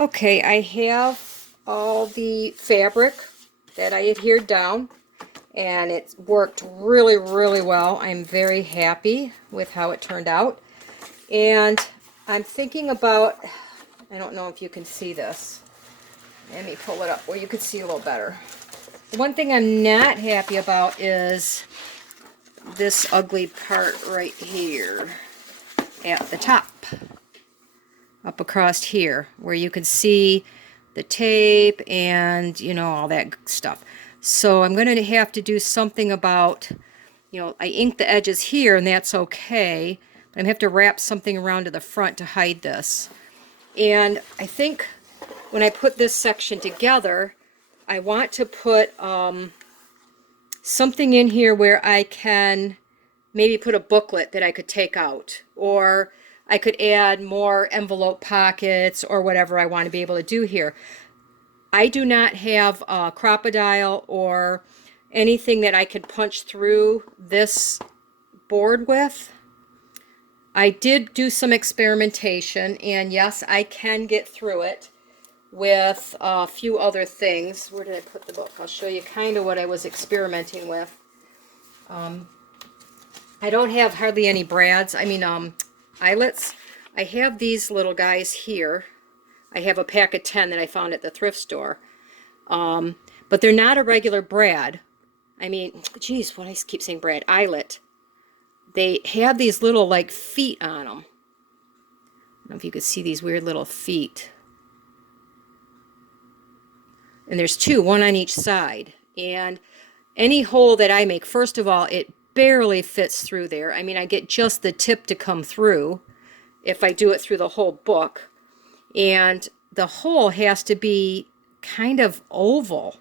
Okay, I have all the fabric that I adhered down, and it worked really, really well. I'm very happy with how it turned out. And I'm thinking about, I don't know if you can see this. Let me pull it up where you can see a little better. The one thing I'm not happy about is this ugly part right here at the top, up across here, where you can see the tape and, all that stuff. So I'm going to have to do something about, I inked the edges here, and that's okay. But I'm going to have to wrap something around to the front to hide this. And I think when I put this section together, I want to put something in here where I can maybe put a booklet that I could take out, or I could add more envelope pockets or whatever I want to be able to do here. I do not have a crocodile or anything that I could punch through this board with. I did do some experimentation, and yes, I can get through it with a few other things. Where did I put the book? I'll show you kind of what I was experimenting with. I don't have hardly any brads. Eyelets. I have these little guys here. I have a pack of 10 that I found at the thrift store. But they're not a regular brad. Geez, what I keep saying brad, eyelet. They have these little like feet on them. I don't know if you could see these weird little feet. And there's two, one on each side. And any hole that I make, first of all, it barely fits through there. I get just the tip to come through if I do it through the whole book. And the hole has to be kind of oval.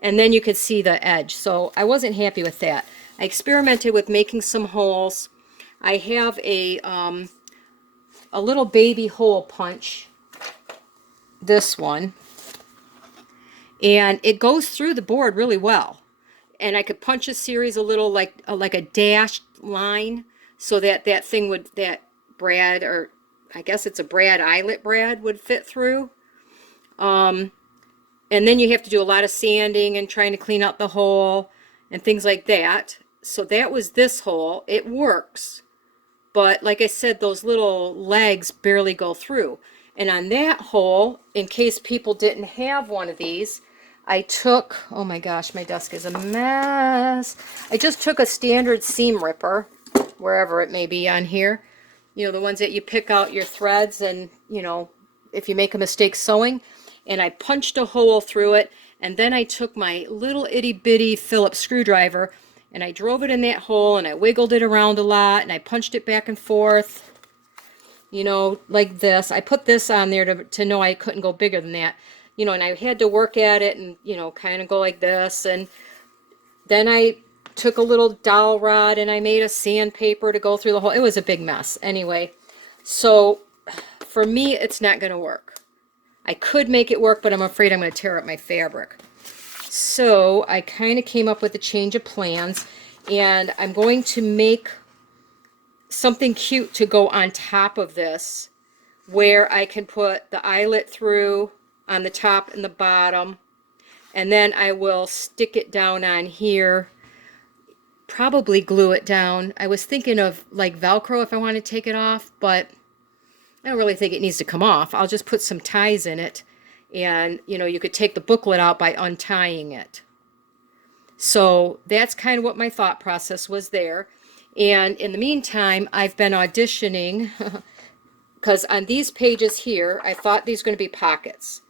And then you could see the edge. So I wasn't happy with that. I experimented with making some holes. I have a little baby hole punch, this one, and it goes through the board really well. And I could punch a series a little like a dashed line, so that that brad, or I guess it's a brad, eyelet brad, would fit through. And then you have to do a lot of sanding and trying to clean out the hole and things like that. So that was this hole. It works. But like I said, those little legs barely go through. And on that hole, in case people didn't have one of these, I took, oh my gosh, my desk is a mess. I just took a standard seam ripper, wherever it may be on here. The ones that you pick out your threads and, if you make a mistake sewing. And I punched a hole through it. And then I took my little itty bitty Phillips screwdriver and I drove it in that hole, and I wiggled it around a lot, and I punched it back and forth, like this. I put this on there to know I couldn't go bigger than that, and I had to work at it and, kind of go like this. And then I took a little dowel rod and I made a sandpaper to go through the hole. It was a big mess. Anyway, so for me, it's not going to work. I could make it work, but I'm afraid I'm going to tear up my fabric. So I kind of came up with a change of plans, and I'm going to make something cute to go on top of this, where I can put the eyelet through on the top and the bottom, and then I will stick it down on here, probably glue it down. I was thinking of like Velcro if I want to take it off, but I don't really think it needs to come off. I'll just put some ties in it. And, you could take the booklet out by untying it. So that's kind of what my thought process was there. And in the meantime, I've been auditioning, because on these pages here, I thought these were going to be pockets.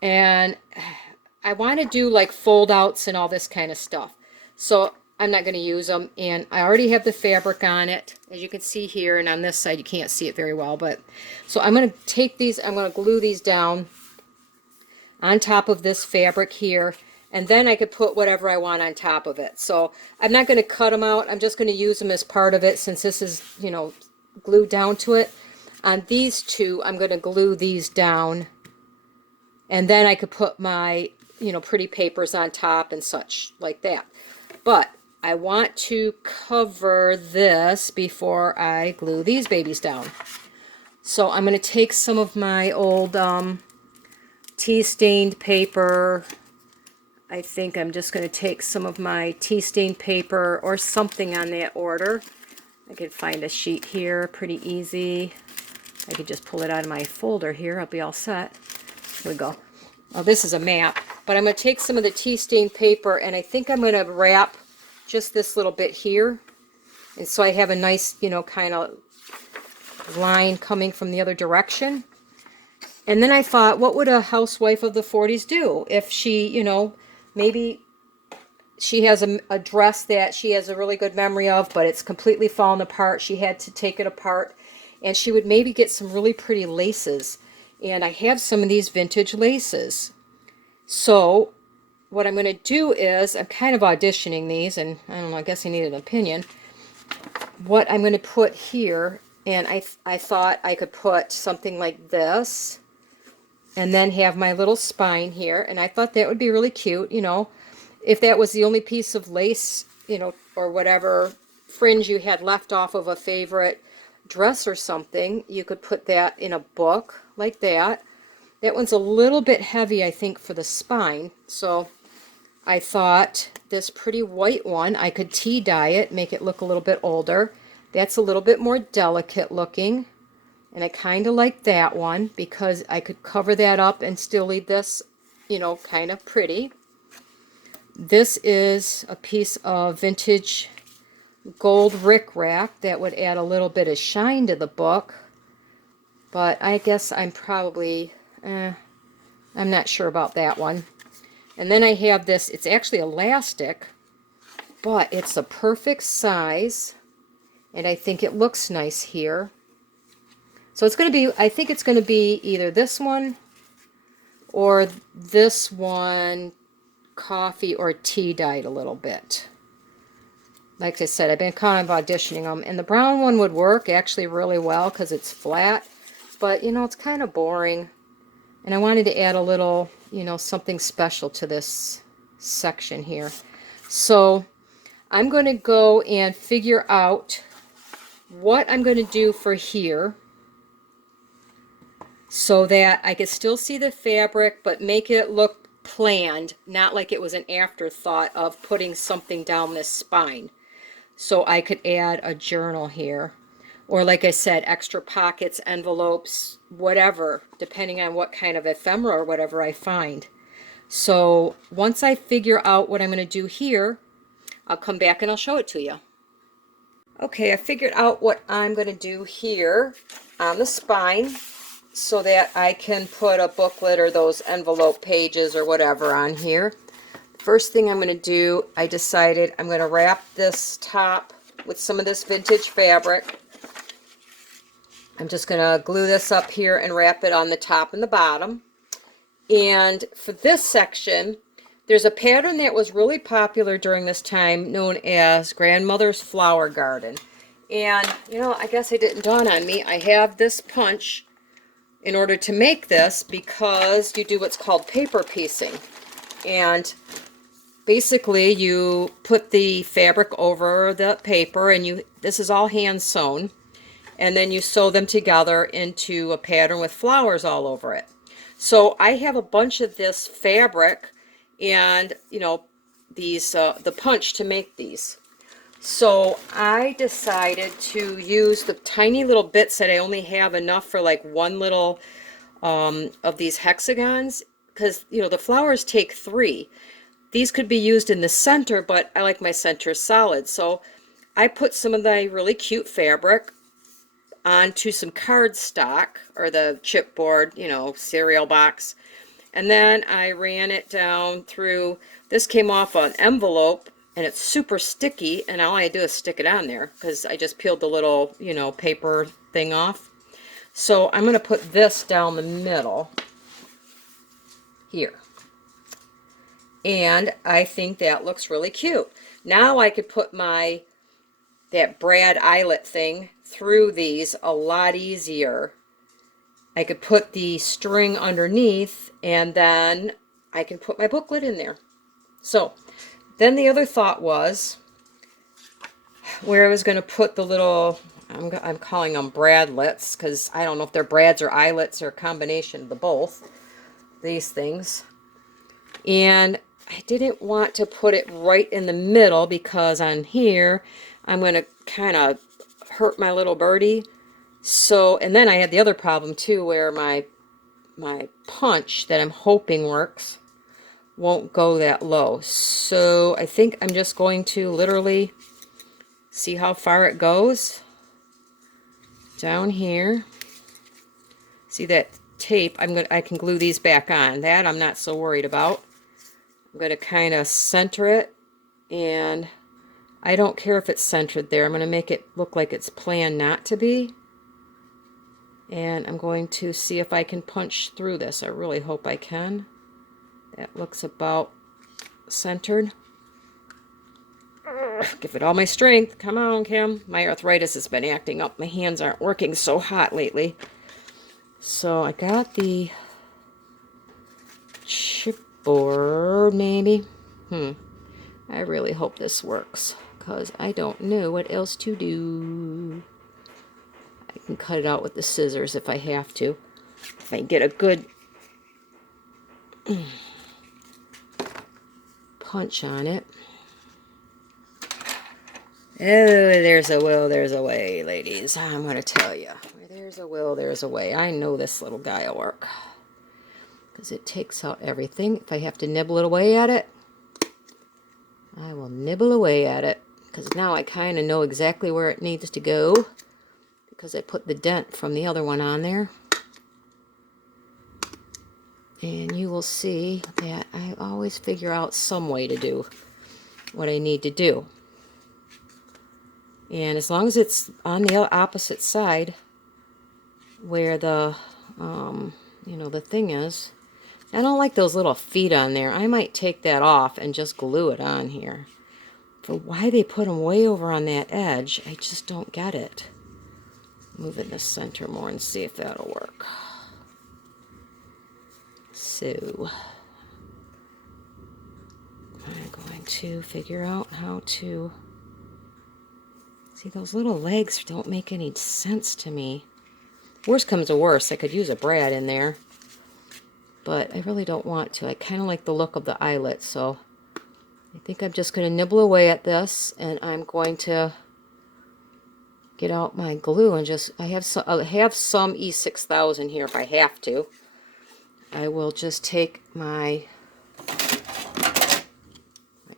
And I want to do like fold outs and all this kind of stuff. So I'm not going to use them. And I already have the fabric on it, as you can see here. And on this side, you can't see it very well. But so I'm going to take these, I'm going to glue these down on top of this fabric here, and then I could put whatever I want on top of it. So I'm not going to cut them out. I'm just going to use them as part of it, since this is, glued down to it. On these two, I'm going to glue these down, and then I could put my, pretty papers on top and such like that. But I want to cover this before I glue these babies down. So I'm going to take some of my old tea stained paper. I think I'm just going to take some of my tea stained paper or something on that order. I could find a sheet here pretty easy. I could just pull it out of my folder here. I'll be all set. Here we go. Oh, this is a map. But I'm going to take some of the tea stained paper, and I think I'm going to wrap just this little bit here. And so I have a nice, you know, kind of line coming from the other direction. And then I thought, what would a housewife of the 40s do if she, you know, maybe she has a dress that she has a really good memory of, but it's completely fallen apart. She had to take it apart, and she would maybe get some really pretty laces. And I have some of these vintage laces. So what I'm going to do is, I'm kind of auditioning these, and I don't know, I guess I need an opinion. What I'm going to put here, and I thought I could put something like this, and then have my little spine here, and I thought that would be really cute, you know. If that was the only piece of lace, you know, or whatever fringe you had left off of a favorite dress or something, you could put that in a book like that. That one's a little bit heavy, I think, for the spine. So I thought this pretty white one, I could tea dye it, make it look a little bit older. That's a little bit more delicate looking. And I kind of like that one because I could cover that up and still leave this, you know, kind of pretty. This is a piece of vintage gold rickrack that would add a little bit of shine to the book. But I guess I'm probably, I'm not sure about that one. And then I have this, it's actually elastic, but it's a perfect size. And I think it looks nice here. So it's going to be, I think it's going to be either this one or this one, coffee or tea dyed a little bit. Like I said, I've been kind of auditioning them, and the brown one would work actually really well because it's flat, but you know, it's kind of boring, and I wanted to add a little, you know, something special to this section here. So I'm going to go and figure out what I'm going to do for here so that I could still see the fabric but make it look planned, not like it was an afterthought of putting something down this spine. So I could add a journal here, or like I said, extra pockets, envelopes, whatever, depending on what kind of ephemera or whatever I find. So once I figure out what I'm going to do here, I'll come back and I'll show it to you. Okay, I figured out what I'm going to do here on the spine, so that I can put a booklet or those envelope pages or whatever on here. First thing I'm going to do, I decided I'm going to wrap this top with some of this vintage fabric. I'm just going to glue this up here and wrap it on the top and the bottom. And for this section, there's a pattern that was really popular during this time known as Grandmother's Flower Garden. And, you know, I guess it didn't dawn on me. I have this punch in order to make this because you do what's called paper piecing. And basically you put the fabric over the paper, and this is all hand sewn, and then you sew them together into a pattern with flowers all over it. So I have a bunch of this fabric and, you know, these the punch to make these. So I decided to use the tiny little bits that I only have enough for like one little of these hexagons, because, you know, the flowers take 3. These could be used in the center, but I like my center solid. So I put some of the really cute fabric onto some cardstock, or the chipboard, you know, cereal box. And then I ran it down through, this came off an envelope, and it's super sticky, and all I do is stick it on there because I just peeled the little, you know, paper thing off. So I'm going to put this down the middle here. And I think that looks really cute. Now I could put that brad eyelet thing through these a lot easier. I could put the string underneath, and then I can put my booklet in there. So then the other thought was where I was going to put the little, I'm calling them bradlets because I don't know if they're brads or eyelets or a combination of the both, these things. And I didn't want to put it right in the middle because on here I'm going to kind of hurt my little birdie. So, and then I had the other problem too where my punch that I'm hoping works won't go that low. So I think I'm just going to literally see how far it goes down here. See that tape? I can glue these back on. That I'm not so worried about. I'm going to kind of center it, and I don't care if it's centered there. I'm going to make it look like it's planned not to be. And I'm going to see if I can punch through this. I really hope I can. That looks about centered. Give it all my strength. Come on, Kim. My arthritis has been acting up. My hands aren't working so hot lately. So I got the chipboard, maybe. I really hope this works because I don't know what else to do. I can cut it out with the scissors if I have to. If I get a good punch on it. Oh, there's a will, there's a way, ladies. I'm going to tell you. Where there's a will, there's a way. I know this little guy will work. Because it takes out everything. If I have to nibble it away at it, I will nibble away at it. Because now I kind of know exactly where it needs to go. Because I put the dent from the other one on there. And you will see that I always figure out some way to do what I need to do. And as long as it's on the opposite side where the, the thing is, I don't like those little feet on there. I might take that off and just glue it on here. For why they put them way over on that edge, I just don't get it. Move it in the center more and see if that'll work. So, I'm going to figure out how to... See, those little legs don't make any sense to me. Worst comes to worst, I could use a brad in there. But I really don't want to. I kind of like the look of the eyelet, so I think I'm just going to nibble away at this, and I'm going to get out my glue and just... I'll have some E6000 here if I have to. I will just take my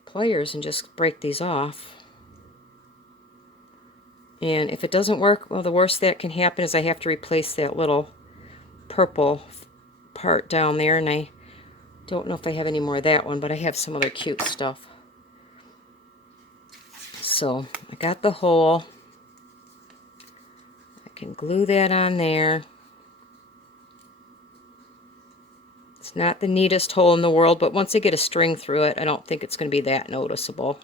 pliers and just break these off. And if it doesn't work, well, the worst that can happen is I have to replace that little purple part down there, and I don't know if I have any more of that one, but I have some other cute stuff. So I got the hole. I can glue that on there. It's not the neatest hole in the world, but once I get a string through it, I don't think it's going to be that noticeable.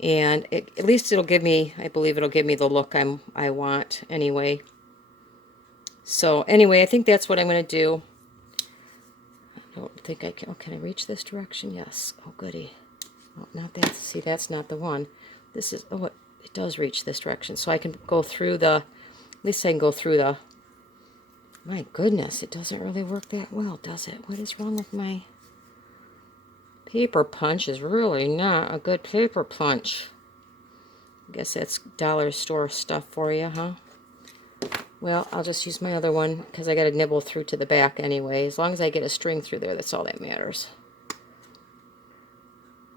And at least it'll give me, I believe it'll give me the look I want anyway. So anyway, I think that's what I'm going to do. I don't think I can. Oh, can I reach this direction? Yes. Oh, goody. Oh, not that. See, that's not the one. This is, oh, it does reach this direction. So I can go through the, at least I can go through the, my goodness, it doesn't really work that well, does it? What is wrong with my... Paper punch is really not a good paper punch. I guess that's dollar store stuff for you, huh? Well, I'll just use my other one because I got to nibble through to the back anyway. As long as I get a string through there, that's all that matters.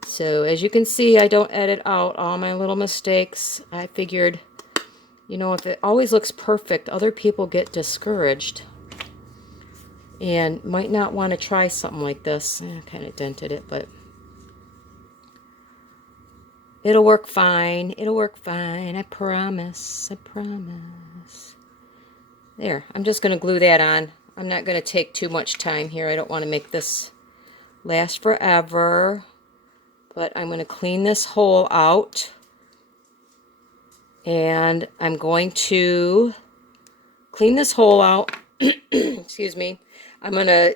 So, as you can see, I don't edit out all my little mistakes. I figured, you know, if it always looks perfect, other people get discouraged and might not want to try something like this. I kind of dented it, but it'll work fine. It'll work fine. I promise. I promise. There. I'm just going to glue that on. I'm not going to take too much time here. I don't want to make this last forever. But I'm going to clean this hole out. And I'm going to clean this hole out. Excuse me. I'm going to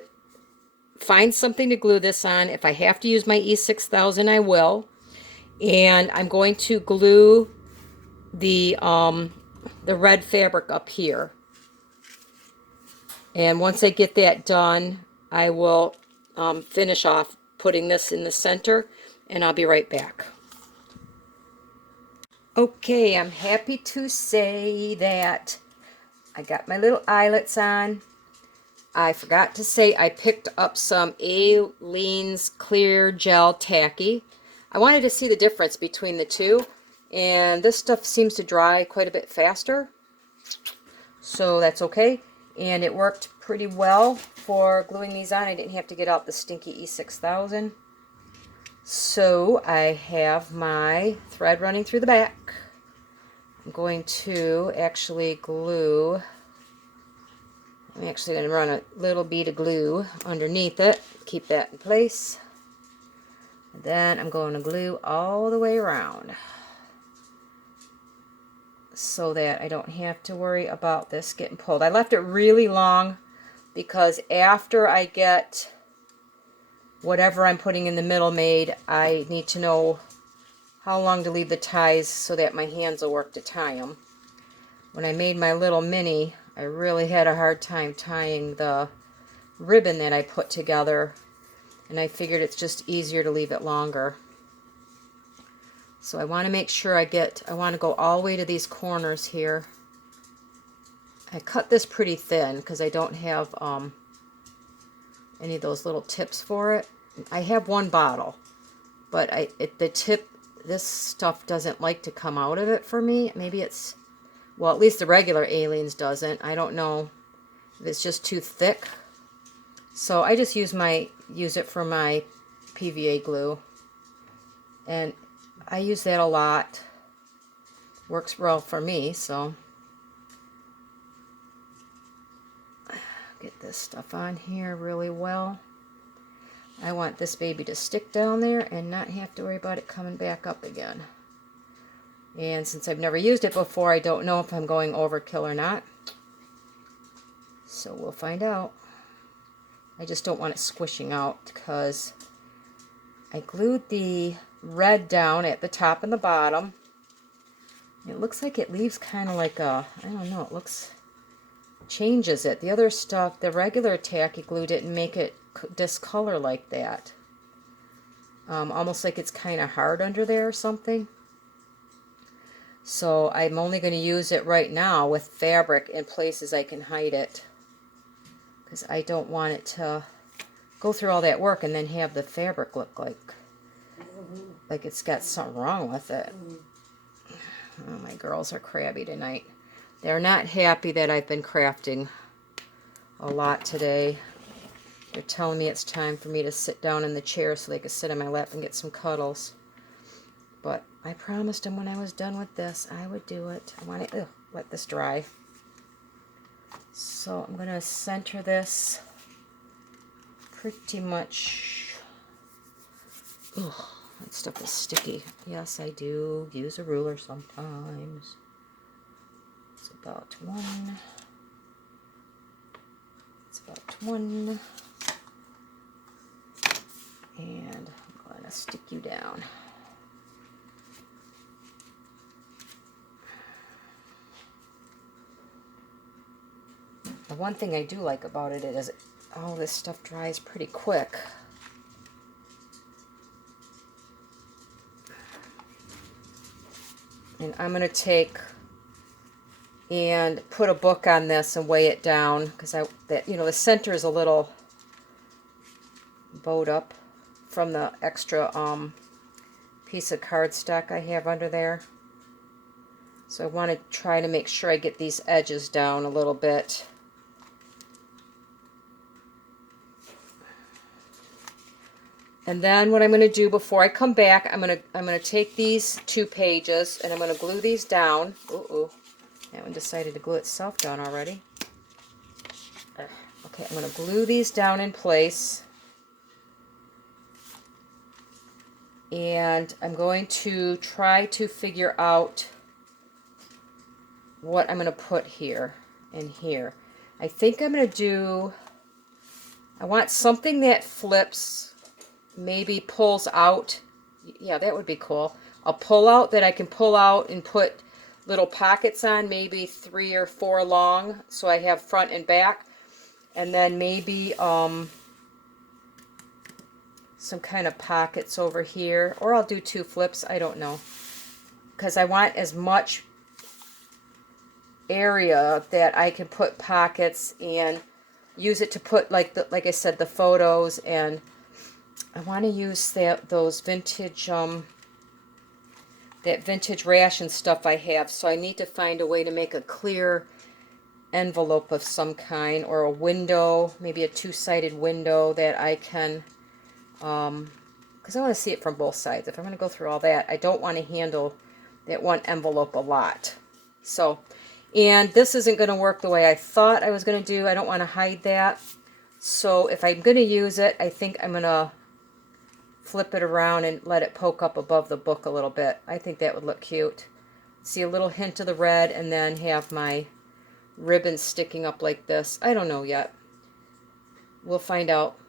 find something to glue this on. If I have to use my E6000, I will. And I'm going to glue the the red fabric up here. And once I get that done, I will finish off putting this in the center, and I'll be right back. Okay, I'm happy to say that I got my little eyelets on. I forgot to say I picked up some Aleene's Clear Gel Tacky. I wanted to see the difference between the two, and this stuff seems to dry quite a bit faster, so that's okay. And it worked pretty well for gluing these on. I didn't have to get out the stinky E6000. So I have my thread running through the back. I'm going to actually glue. I'm actually going to run a little bead of glue underneath it, keep that in place. And then I'm going to glue all the way around so that I don't have to worry about this getting pulled. I left it really long because after I get whatever I'm putting in the middle made, I need to know how long to leave the ties so that my hands will work to tie them. When I made my little mini, I really had a hard time tying the ribbon that I put together, and I figured it's just easier to leave it longer. So I want to make sure I want to go all the way to these corners here. I cut this pretty thin because I don't have any of those little tips for it. I have one bottle, but the tip, this stuff doesn't like to come out of it for me. Maybe it's, well, at least the regular Aleene's doesn't. I don't know if it's just too thick. So I just use it for my PVA glue, and I use that a lot. Works well for me. So get this stuff on here really well. I want this baby to stick down there and not have to worry about it coming back up again. And since I've never used it before, I don't know if I'm going overkill or not. So we'll find out. I just don't want it squishing out because I glued the red down at the top and the bottom. It looks like it leaves kind of like a, I don't know, it looks, changes it. The other stuff, the regular tacky glue didn't make it discolor like that. Almost like it's kind of hard under there or something. So I'm only going to use it right now with fabric in places I can hide it, because I don't want it to go through all that work and then have the fabric look like it's got something wrong with it. Oh, my girls are crabby tonight. They're not happy that I've been crafting a lot today. They're telling me it's time for me to sit down in the chair so they can sit on my lap and get some cuddles. But I promised them when I was done with this, I would do it. I want to let this dry. So I'm going to center this pretty much. Ugh, that stuff is sticky. Yes, I do use a ruler sometimes. It's about one. It's about one. And I'm going to stick you down. The one thing I do like about it is all this stuff dries pretty quick. And I'm going to take and put a book on this and weigh it down, because the center is a little bowed up from the extra piece of cardstock I have under there. So I want to try to make sure I get these edges down a little bit. And then what I'm going to do before I come back, I'm going to take these 2 pages and I'm going to glue these down. Ooh, that one decided to glue itself down already. Okay, I'm going to glue these down in place. And I'm going to try to figure out what I'm going to put here and here. I think I'm going to do, I want something that flips, maybe pulls out. Yeah, that would be cool. A pull out that I can pull out and put little pockets on, maybe 3 or 4 long, so I have front and back, and then maybe some kind of pockets over here, or I'll do 2 flips, I don't know, because I want as much area that I can put pockets and use it to put, like I said, the photos, and I want to use those vintage that vintage ration stuff I have, so I need to find a way to make a clear envelope of some kind, or a window, maybe a 2-sided window that I can, because I want to see it from both sides. If I'm going to go through all that, I don't want to handle that one envelope a lot. So, and this isn't going to work the way I thought I was going to do. I don't want to hide that. So if I'm going to use it, I think I'm going to flip it around and let it poke up above the book a little bit. I think that would look cute. See a little hint of the red, and then have my ribbon sticking up like this. I don't know yet. We'll find out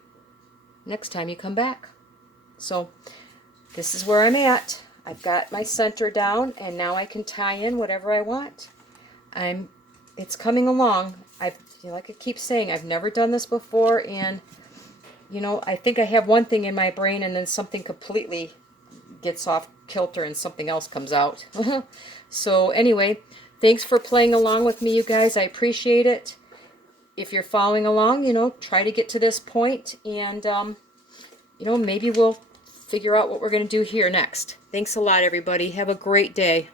next time you come back. So this is where I'm at. I've got my center down, and now I can tie in whatever I want. It's coming along. Like I keep saying, I've never done this before, and I think I have one thing in my brain, and then something completely gets off kilter and something else comes out. So anyway, thanks for playing along with me, you guys. I appreciate it. If you're following along, try to get to this point, and maybe we'll figure out what we're going to do here next. Thanks a lot, everybody. Have a great day.